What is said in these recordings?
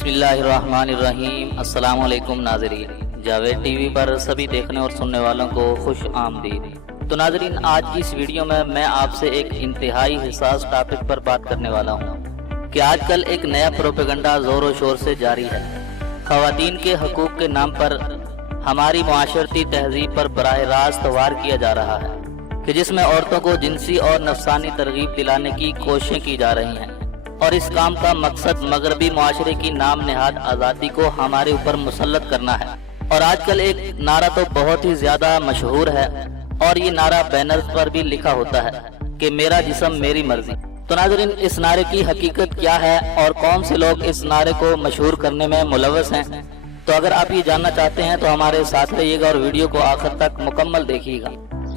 बिस्मिल्लाहिर्रहमानिर्रहीम। अस्सलाम वालेकुम नाज़रीन, जावेद टीवी पर सभी देखने और सुनने वालों को खुश आमदीद। तो नाज़रीन, आज की इस वीडियो में मैं आपसे एक इंतहाई हिसास टॉपिक पर बात करने वाला हूँ कि आजकल एक नया प्रोपेगेंडा ज़ोर शोर से जारी है। ख़वातीन के हकूक़ के नाम पर हमारी मुआशरती तहज़ीब पर बराह रास्त वार किया जा रहा है कि जिसमें औरतों को जिनसी और नफसानी तरगीब दिलाने की कोशिशें की जा रही हैं, और इस काम का मकसद मगरबी मुआशरे की नाम नेहाद आज़ादी को हमारे ऊपर मुसल्लत करना है। और आजकल एक नारा तो बहुत ही ज़्यादा मशहूर है, और ये नारा बैनर्स पर भी लिखा होता है कि मेरा जिस्म मेरी मर्जी। तो नाज़रीन, इस नारे की हकीकत क्या है और कौन से लोग इस नारे को मशहूर करने में मुलव्वस हैं, तो अगर आप ये जानना चाहते हैं तो हमारे साथ रहिएगा और वीडियो को आखिर तक मुकम्मल देखिएगा।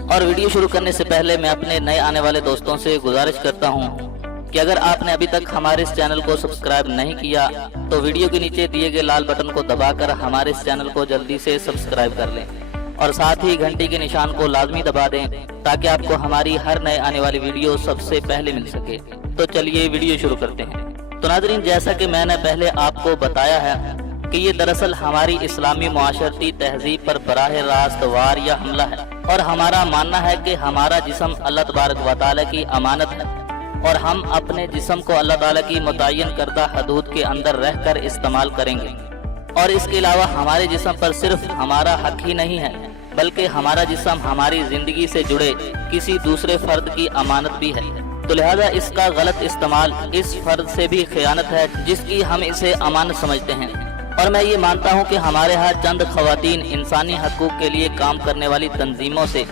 और वीडियो शुरू करने से पहले मैं अपने नए आने वाले दोस्तों से गुजारिश करता हूँ कि अगर आपने अभी तक हमारे इस चैनल को सब्सक्राइब नहीं किया तो वीडियो के नीचे दिए गए लाल बटन को दबाकर हमारे इस चैनल को जल्दी से सब्सक्राइब कर लें और साथ ही घंटी के निशान को लाजमी दबा दें ताकि आपको हमारी हर नए आने वाली वीडियो सबसे पहले मिल सके। तो चलिए वीडियो शुरू करते हैं। तो नाज़रीन, जैसा कि मैंने पहले आपको बताया है कि ये दरअसल हमारी इस्लामी मुआशरती तहजीब पर बराह रास्त वार या हमला है, और हमारा मानना है कि हमारा जिस्म अल्लाह तबारक व तआला की अमानत है और हम अपने जिस्म को अल्लाह ताला की मुतय्यन करदा हदूद के अंदर रहकर इस्तेमाल करेंगे। और इसके अलावा हमारे जिस्म पर सिर्फ हमारा हक ही नहीं है, बल्कि हमारा जिस्म हमारी जिंदगी से जुड़े किसी दूसरे फर्द की अमानत भी है। तो लिहाजा इसका गलत इस्तेमाल इस फर्द से भी खयानत है जिसकी हम इसे अमानत समझते हैं। और मैं ये मानता हूँ कि हमारे यहाँ चंद ख़वातीन इंसानी हकूक़ के लिए काम करने वाली तंजीमों से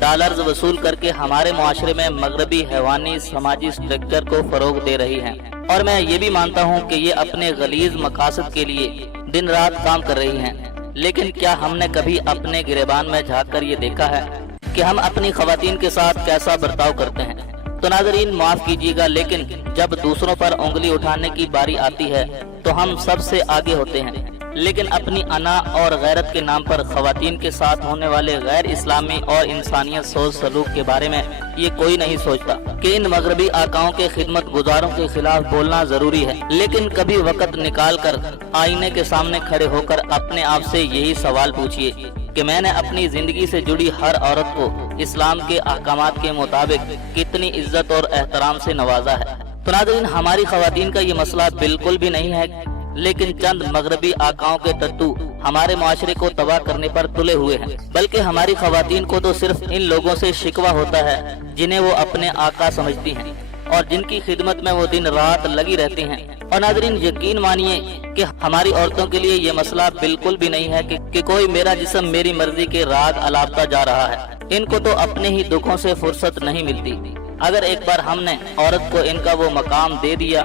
डॉलर्स वसूल करके हमारे मुआशरे में मगरबी हैवानी समाजी स्ट्रक्चर को फरोग दे रही हैं। और मैं ये भी मानता हूँ कि ये अपने गलीज मकासद के लिए दिन रात काम कर रही हैं। लेकिन क्या हमने कभी अपने गिरेबान में झांक कर ये देखा है कि हम अपनी ख़वातीन के साथ कैसा बर्ताव करते हैं? तो नाज़रीन, माफ़ कीजिएगा, लेकिन जब दूसरों पर उंगली उठाने की बारी आती है तो हम सबसे आगे होते हैं, लेकिन अपनी अना और गैरत के नाम पर ख़वातीन के साथ होने वाले गैर इस्लामी और इंसानियत सोच सलूक के बारे में ये कोई नहीं सोचता कि इन मगरबी आकाओं के खिदमत गुजारों के खिलाफ बोलना जरूरी है। लेकिन कभी वक्त निकाल कर आईने के सामने खड़े होकर अपने आप से यही सवाल पूछिए कि मैंने अपनी जिंदगी से जुड़ी हर औरत को इस्लाम के अहकामात के मुताबिक कितनी इज्जत और एहतराम से नवाजा है। तो नाज़रीन, हमारी ख़वातीन का ये मसला बिल्कुल भी नहीं है, लेकिन चंद मगरबी आकाओं के टट्टू हमारे मुआशरे को तबाह करने पर तुले हुए हैं। बल्कि हमारी ख़वातीन को तो सिर्फ इन लोगों से शिकवा होता है जिन्हें वो अपने आका समझती हैं और जिनकी खिदमत में वो दिन रात लगी रहती हैं। और नाज़रीन, यकीन मानिए कि हमारी औरतों के लिए ये मसला बिल्कुल भी नहीं है कि कोई मेरा जिस्म मेरी मर्जी के राग अलापता जा रहा है। इनको तो अपने ही दुखों से फुर्सत नहीं मिलती। अगर एक बार हमने औरत को इनका वो मकाम दे दिया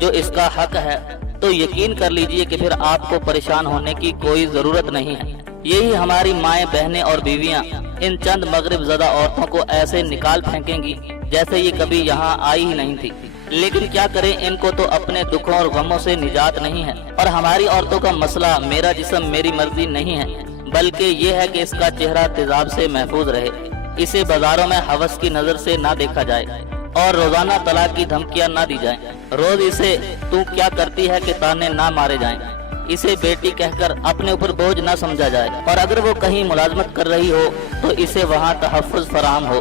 जो इसका हक है, तो यकीन कर लीजिए कि फिर आपको परेशान होने की कोई जरूरत नहीं है। यही हमारी माएँ, बहनें और बीवियाँ इन चंद मगरिब ज़दा औरतों को ऐसे निकाल फेंकेंगी जैसे ये कभी यहाँ आई ही नहीं थी। लेकिन क्या करें, इनको तो अपने दुखों और गमों से निजात नहीं है। और हमारी औरतों का मसला मेरा जिस्म मेरी मर्जी नहीं है, बल्कि ये है कि इसका चेहरा तेजाब से महफूज रहे, इसे बाजारों में हवस की नजर से ना देखा जाए और रोजाना तलाक की धमकियां ना दी जाएं। रोज इसे तू क्या करती है कि ताने ना मारे जाएं। इसे बेटी कहकर अपने ऊपर बोझ ना समझा जाए, और अगर वो कहीं मुलाजमत कर रही हो तो इसे वहाँ तहफ़्फ़ुज़ फराहम हो।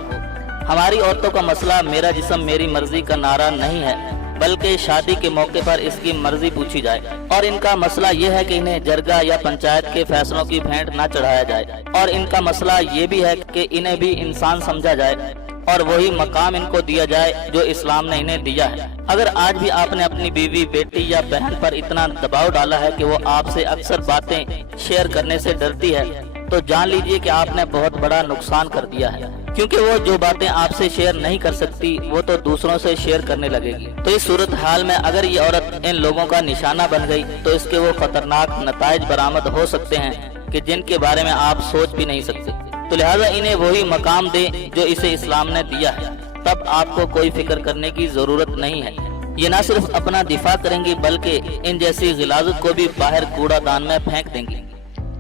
हमारी औरतों का मसला मेरा जिस्म मेरी मर्जी का नारा नहीं है, बल्कि शादी के मौके पर इसकी मर्जी पूछी जाए। और इनका मसला ये है कि इन्हें जरगा या पंचायत के फैसलों की भेंट ना चढ़ाया जाए। और इनका मसला ये भी है कि इन्हें भी इंसान समझा जाए और वही मकाम इनको दिया जाए जो इस्लाम ने इन्हें दिया है। अगर आज भी आपने अपनी बीवी, बेटी या बहन पर इतना दबाव डाला है कि वो आपसे अक्सर बातें शेयर करने से डरती है, तो जान लीजिए कि आपने बहुत बड़ा नुकसान कर दिया है, क्योंकि वो जो बातें आपसे शेयर नहीं कर सकती वो तो दूसरों से शेयर करने लगेगी। तो इस सूरत हाल में अगर ये औरत इन लोगों का निशाना बन गई तो इसके वो खतरनाक नताइज बरामद हो सकते हैं कि जिनके बारे में आप सोच भी नहीं सकते। तो लिहाजा इन्हें वही मकाम दें जो इसे इस्लाम ने दिया है, तब आपको कोई फिक्र करने की जरूरत नहीं है। ये न सिर्फ अपना दिफा करेंगी बल्कि इन जैसी गिलाजत को भी बाहर कूड़ादान में फेंक देंगी।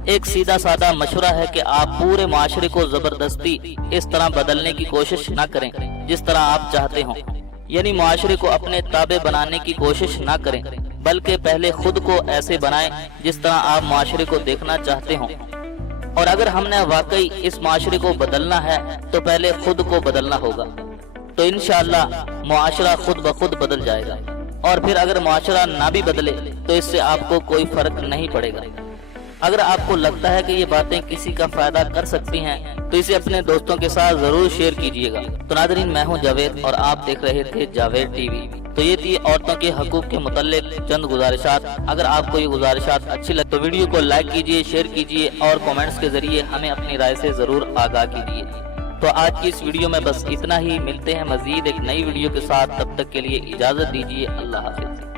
एक सीधा साधा मशवरा है कि आप पूरे माशरे को जबरदस्ती इस तरह बदलने की कोशिश न करें जिस तरह आप चाहते हो, यानी माशरे को अपने ताबे बनाने की कोशिश न करें। بلکہ پہلے خود کو ایسے بنائیں جس طرح آپ معاشرے کو دیکھنا چاہتے ہوں، اور اگر ہم نے واقعی اس معاشرے کو بدلنا ہے تو پہلے خود کو بدلنا ہوگا، تو انشاءاللہ معاشرہ خود بخود بدل جائے گا۔ اور پھر اگر معاشرہ نہ بھی بدلے تو اس سے آپ کو کوئی فرق نہیں پڑے گا۔ اگر آپ کو لگتا ہے کہ یہ باتیں کسی کا فائدہ کر سکتی ہیں تو اسے اپنے دوستوں کے ساتھ ضرور شیئر کیجیے گا۔ تو ناظرین، میں ہوں جاوید اور آپ دیکھ رہے تھے جاوید ٹی وی۔ تو یہ تھی عورتوں کے حقوق کے متعلق چند گزارشات۔ اگر آپ کو یہ گزارشات اچھی لگے تو ویڈیو کو لائک کیجیے، شیئر کیجیے اور کومنٹس کے ذریعے ہمیں اپنی رائے سے ضرور آگاہ کیجیے۔ تو آج کی اس ویڈیو میں بس اتنا ہی، ملتے ہیں مزید ایک نئی ویڈیو کے ساتھ، تب تک کے لیے اجازت دیجیے، اللہ حافظ۔